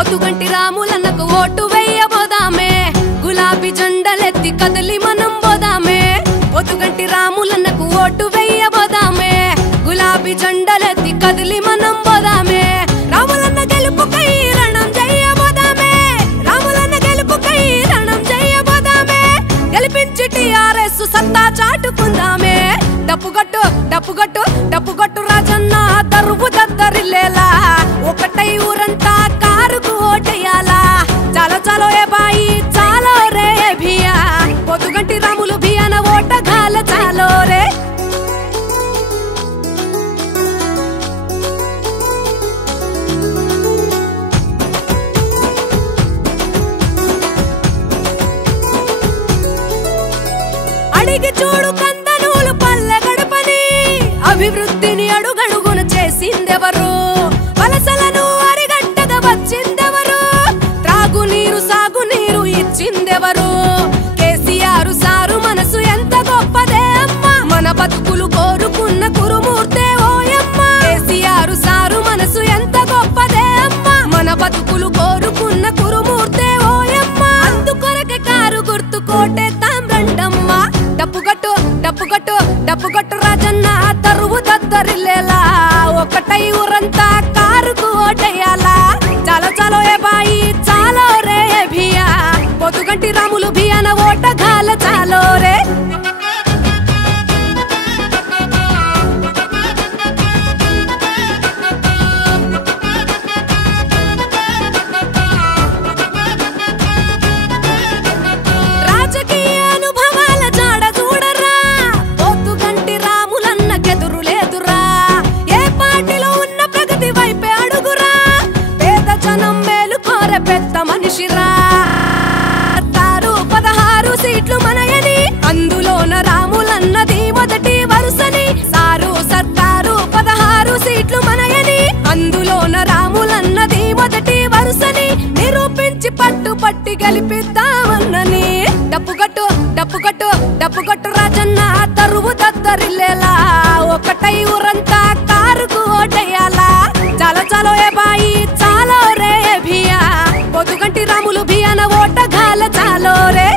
Pothuganti రాములన్నకు vote వేయబోదామే గులాబీ జెండలెత్తి కదిలి మనం పోదామే పొద్దుగంటి రాములన్నకు ఓటు వేయబోదామే గులాబీ జెండలెత్తి కదిలి మనం పోదామే రాములన్న గెలుపుకై రణం చేయబోదామే రాములన్న గెలుపుకై రణం చేయబోదామే గెలిపించి టిఆర్ఎస్ సత్తా చాటుకుందామే డప్పుగట్టు డప్పుగట్టు డప్పుగట్టు రాజన్న దరువు దద్దరిల్లేలా ఒకటై ఊరంతా కారుకు ఓటేయాలా చాలో చాలో ఏ బాయి చాలో రే భియా పొద్దుగంటి రాములు భియాన ఓట గాల చాలో రే అడిగి చూడు కందనూలు పల్లె గడపని అభివృద్ధిని అడుగడుగున చేసిందెవరు వలసలను అరిగట్టగా వచ్చిందెవరు త్రాగునీరు సాగునీరు ఇచ్చిందెవరు కేసీఆర్ సారు మనసు ఎంత గొప్పదే అమ్మా మన బతుకులు కోరుకున్న కురుమూర్తే ఓయమ్మ కేసీఆర్ సారు మనసు ఎంత గొప్పదే అమ్మా మన బతుకులు కోరుకున్న కురుమూర్తే ఓయమ్మ అందుకొరకే కారు గుర్తు కోటేద్దాం రండమ్మా డప్పుగట్టు డప్పుగట్టు డప్పుగట్టు రాజన్న దరువు దద్దరిల్లేలా ఒకటై ఊరంతా కారుకు ఓటేయాలా చాలో చాలో ఏ బాయి చాలో రే భియా పొద్దుగంటి రాములు భియాన ఓట గాల చాలో రే మనిషిరా 16 సీట్లు మనయని అందులోన రాములన్నది మొదటి వరుసని సారు సర్కారు 16 సీట్లు మనయని అందులోన రాములన్నది మొదటి వరుసని నిరూపించి పట్టుపట్టి గెలిపిద్దామన్నని డప్పుగట్టు డప్పుగట్టు డప్పుగట్టు రాజన్న దరువు దద్దరిల్లేలా ఒకటై ఊరంతా కారుకు ఓటేయాలా చాలో చాలో ఏ బాయి చాలో రే భియా పొద్దుగంటి రాములు భియాన ఓట గాల చాలో రే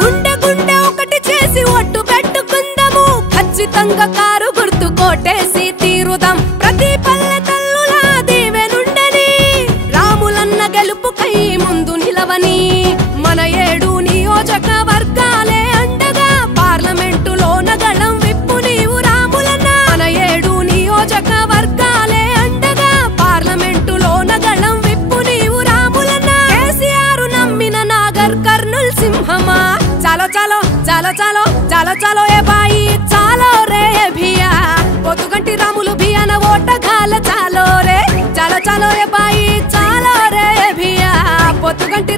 గుండె గుండె ఒకటి చేసి ఒట్టు పెట్టుకుందాము ఖచ్చితంగా కారు గుర్తు కోటేసి తీరుదాం ప్రతి పల్లె తల్లులా దీవెనుండని రాములన్న గెలుపుకై ముందు నిలవని మన 7 నియోజకవర్గాలే అండగా పార్లమెంటులోన గళం విప్పు నీవు రాములన్న మన 7 నియోజకవర్గాలే అండగా పార్లమెంటులోన గళం విప్పు నీవు రాములన్న కేసీఆర్ నమ్మిన నాగర్ కర్నూల్ సింహమా చాలో చాలో చాలో చాలో చాలో చాలో ఏ బాయి చాలో రే భియా పొద్దుగంటి రాములు భియాన ఓట గాల చాలో రే చాలో చాలో ఏ బాయి చాలో రే భియా పొద్దుగంటి